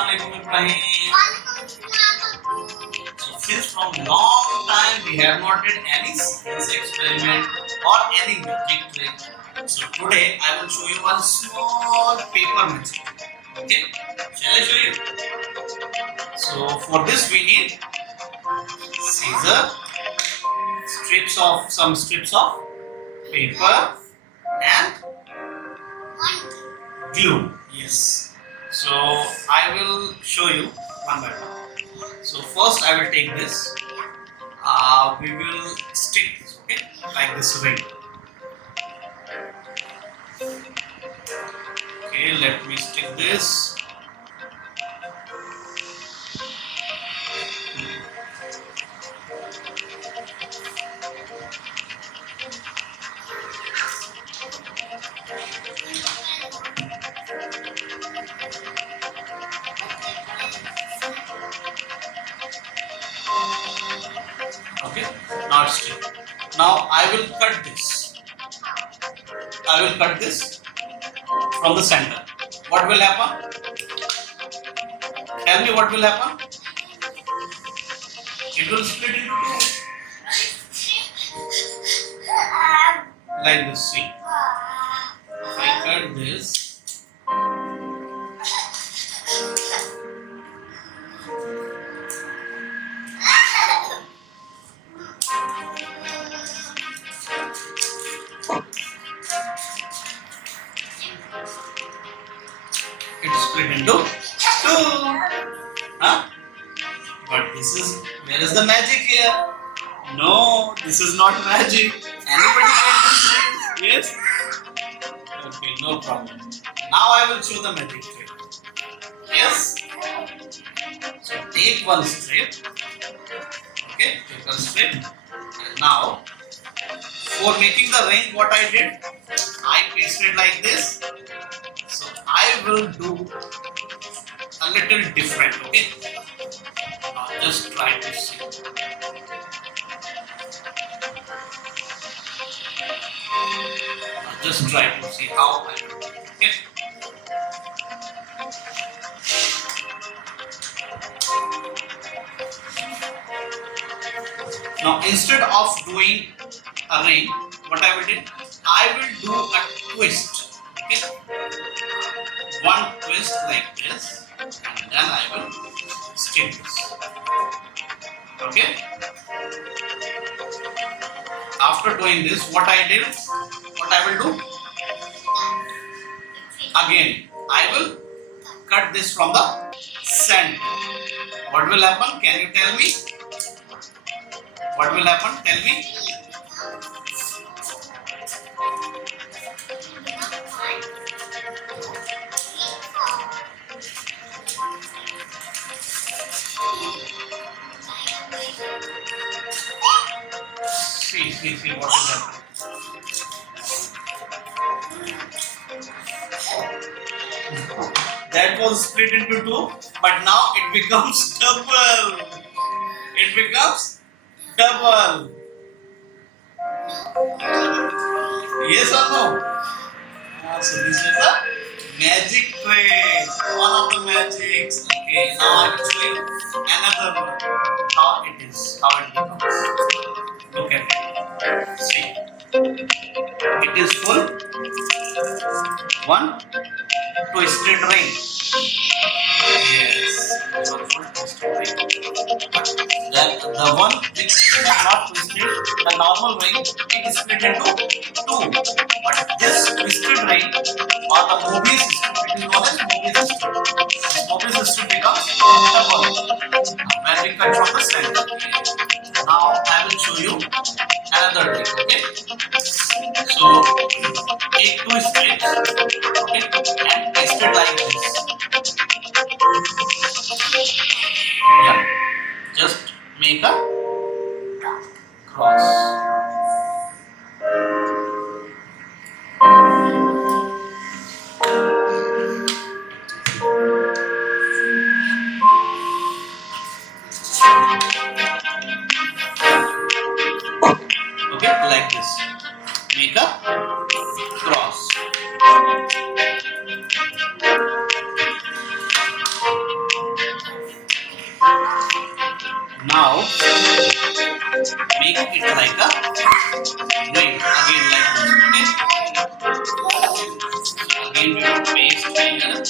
Assalamualaikum Ibrahim. So since from long time we have not did any science experiment or any magic trick, so today I will show you one small paper magic. Okay, shall I show you? So for this we need scissor, some strips of paper and glue. Yes. So I will show you one by one. So first I will take this. We will stick this, okay, like this ring. Okay, let me stick this. Okay, now it's still. Now I will cut this. I will cut this from the center. What will happen? Tell me what will happen? It will split into two. Like this, see. If I cut this, it's split into two. Huh? But where is the magic here? No, this is not magic. Anybody can do this? Yes? Okay, no problem. Now I will show the magic trick. Yes? So take one strip. Okay, take one strip. And now, for making the ring, what I did? I pasted like this. So I will do a little different, okay? Now just try to see. Now just try to see how I will do it, okay? Now instead of doing a ring, what I will do? I will do a twist, okay? One twist like this, and then I will stick this. Okay? After doing this, what I will do? Again, I will cut this from the center. What will happen? Can you tell me? What will happen? Tell me. See what will happen. That was split into two, but now it becomes double. It becomes double. Yes or no? So this is a magic trick. One of the magics. Okay, now I will show you another one. How it is. How it becomes. Look at it. See. It is full. One twisted ring. Yes. One full twisted ring. Then the one which is not twisted, the normal ring, it is split into two. But this twisted ring or the Mobius system, it is known as Mobius system. This Mobius system becomes double when we cut from the center. Now I will show you another trick. Okay. So take two strips, okay, and paste it like this. Yeah. Just make a cross. Okay, like this. Make a cross. Now make it like a ring again like this. Okay. Again we will paste here.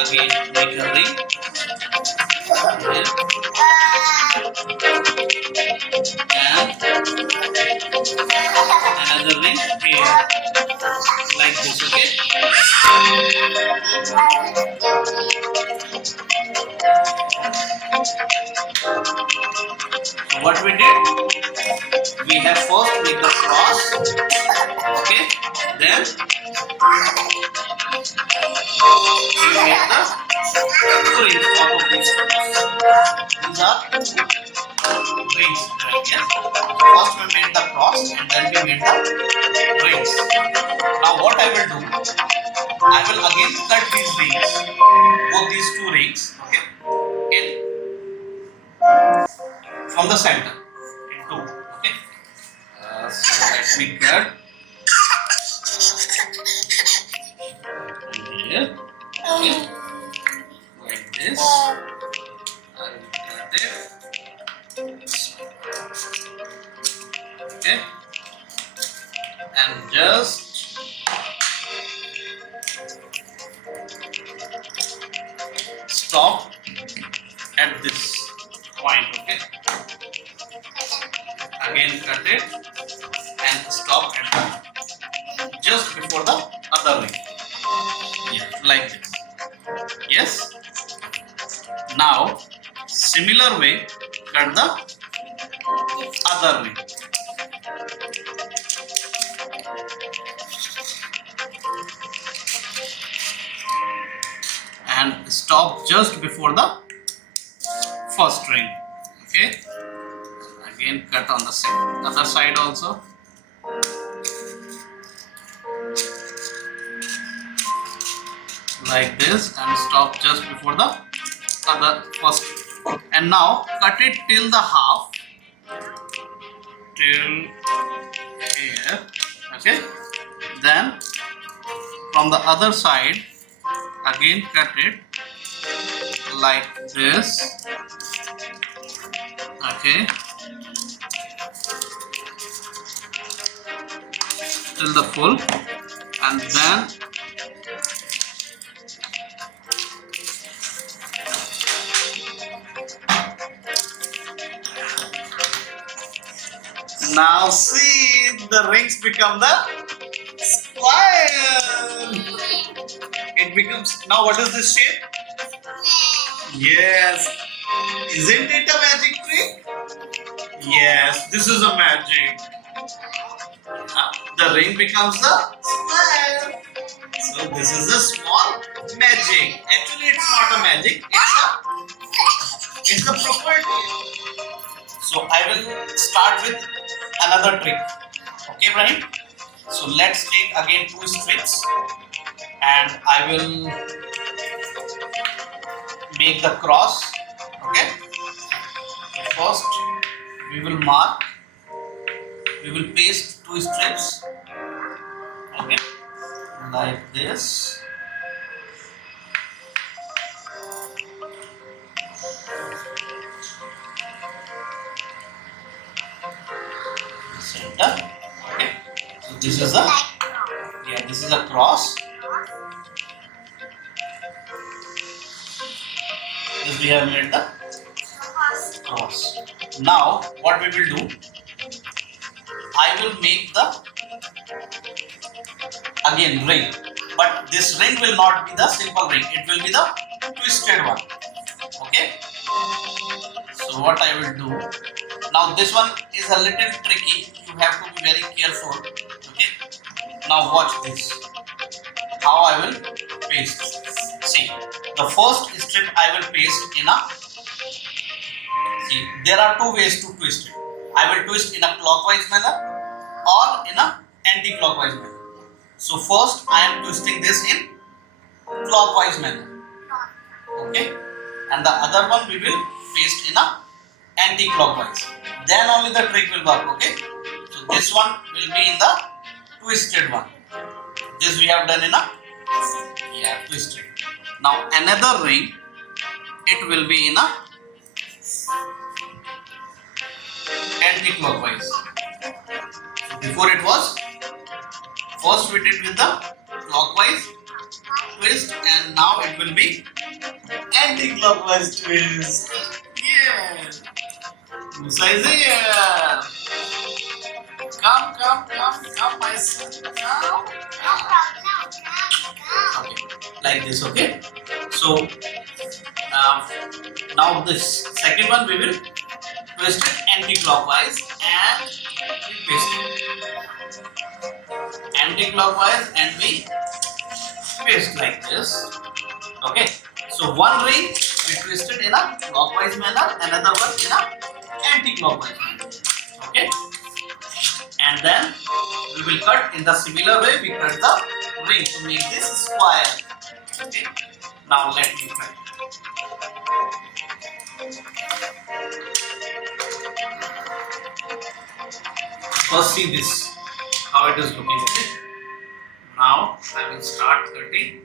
Again make a ring here. And another ring here like this. Okay. So what we did, we have first made the cross, okay, then we made the two rings out of these cross. These are rings, right? Yes. First we made the cross and then we made the rings. Now what I will do, I will again cut these rings, both these two rings, okay, in from the center in two. Okay. So let me cut here. Okay. Like this. I will cut it. Okay. And just stop at this point. Okay. Again cut it and stop at the just before the other ring. Yeah, like this. Yes. Now similar way cut the other ring. And stop just before the first ring. Okay. Again cut on the other side also. Like this and stop just before the other first. And now cut it till the half, till here. Okay. Then from the other side again cut it like this. Okay. Till the full, and then now see the rings become the square. It becomes, now what is this shape? Yes. Isn't it a magic trick? Yes, this is a magic. The ring becomes the square. So this is a small magic. Actually it's not a magic, it's a property. So I will start with another trick. Okay, Ibrahim? So let's take again two strips and I will make the cross. Okay. First we will mark, we will paste two strips. Okay. Like this. Center. Okay. So this is a, yeah, this is a cross. This we have made the cross. Now what we will do, I will make the again ring, but this ring will not be the simple ring, it will be the twisted one. Okay. So what I will do, now this one is a little tricky, you have to be very careful. Okay. Now watch this, how I will paste. See, the first strip I will paste in a, see, there are two ways to twist it. I will twist in a clockwise manner or in a anti-clockwise manner. So first I am twisting this in clockwise manner. Okay. And the other one we will paste in a anti-clockwise. Then only the trick will work. Okay. So this one will be in the twisted one. This we have done in a twisted. Now another ring, it will be in a anti-clockwise. Before it was, first we did with the clockwise twist, and now it will be anti-clockwise twist. Yeah. Musa is here. Come, my son. Come. Okay, like this. Okay. So now this second one we will twist it anti-clockwise and we paste it. Anti-clockwise and we paste like this. Okay. So one ring we twisted in a clockwise manner, another one in a anti-clockwise manner. Okay. And then we will cut in the similar way. We cut the ring to make this square. Okay. Now let me cut. First see this, how it is looking. Okay. Now I will start cutting.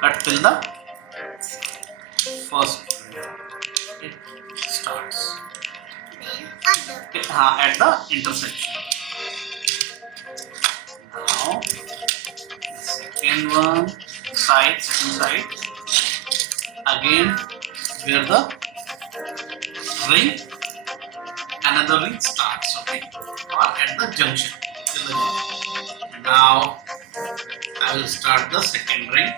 Cut till the first it starts at the intersection. Now second one second side again where the ring, another ring starts, okay, or at the junction till the junction. Now I will start the second ring.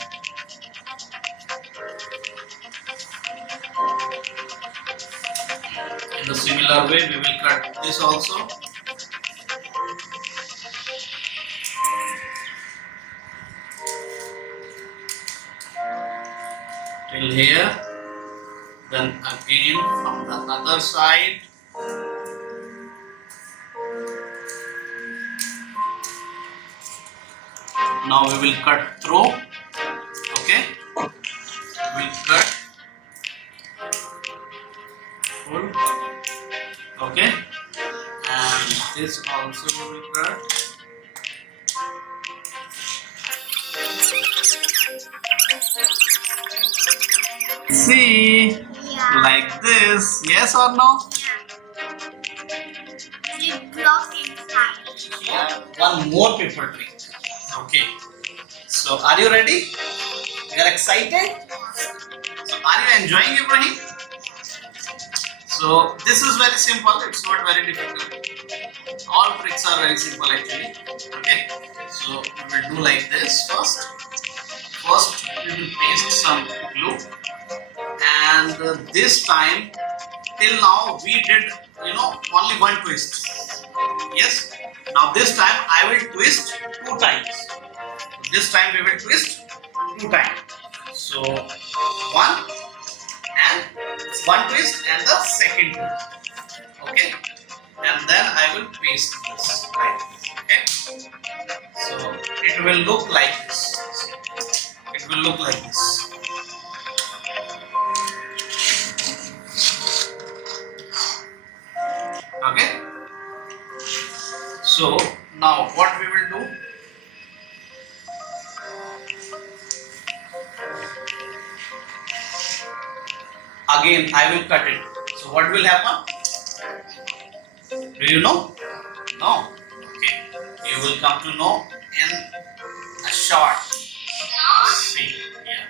In the similar way, we will cut this also. Till here. Then again from the other side. Now we will cut through. Okay. We will cut full. Okay, and this also will be cut. See, like this, yes or no? Yeah. It blocks inside. Yeah, one more paper trick. Okay, so are you ready? You are excited? So are you enjoying, Ibrahim? So this is very simple, it's not very difficult. All tricks are very simple actually. Okay, so we will do like this first. First we will paste some glue, and this time till now we did only one twist. Yes. Now this time I will twist 2 times. This time we will twist 2 times. So one twist and the second twist. Okay, and then I will paste this like this. Okay, so it will look like this. It will look like this. Okay, so now what we will do? Again, I will cut it. So what will happen? Do you know? No. Okay. You will come to know in a short. See. Yeah.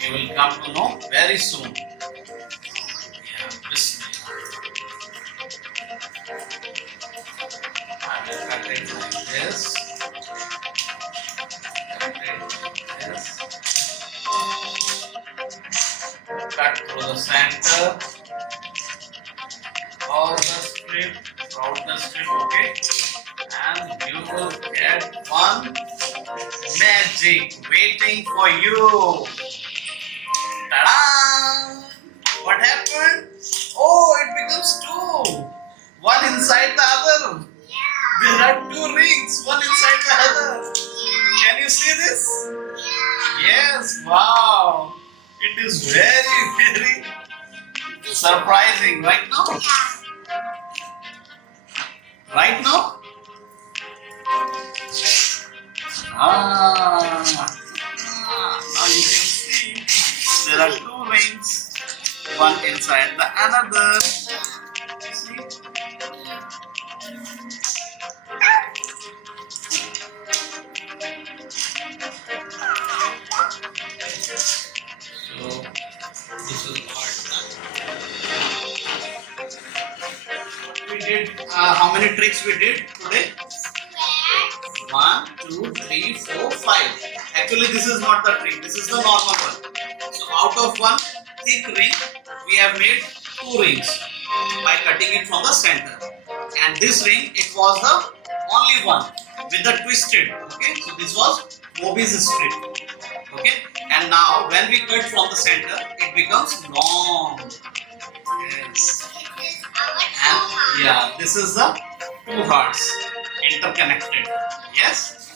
You will come to know very soon. Yeah. I will cut it like this. Cut it like this. Cut through the center, all the strip, round the strip, okay, and you will get one magic waiting for you. Ta-da! What happened? Oh, it becomes 2. One inside the other. There are 2 rings, one inside the other. Can you see this? Yes, wow. It is very surprising right now. Right now? Now you can see there are two rings, one inside the another. See? So this is what we did. How many tricks we did today? 1, 2, 3, 4, 5. Actually, this is not the trick. This is the normal one. So out of one thick ring, we have made two rings by cutting it from the center. And this ring, it was the only one with the twisted. Okay, so this was Mobius strip. Okay, and now when we cut from the center, it becomes long. Yes. And yeah, this is the two hearts interconnected. Yes.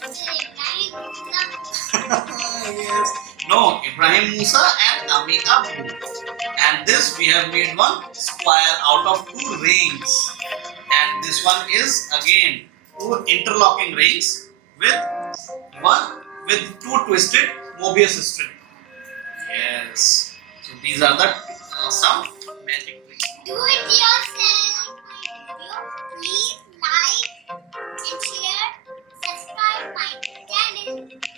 Yes. No, Ibrahim Musa and Ami Abu. And this we have made one square out of two rings. And this one is again two interlocking rings with two twisted Mobius strip. Yes. So these are the some magic tricks. Do it yourself. Please like and share. Subscribe my channel.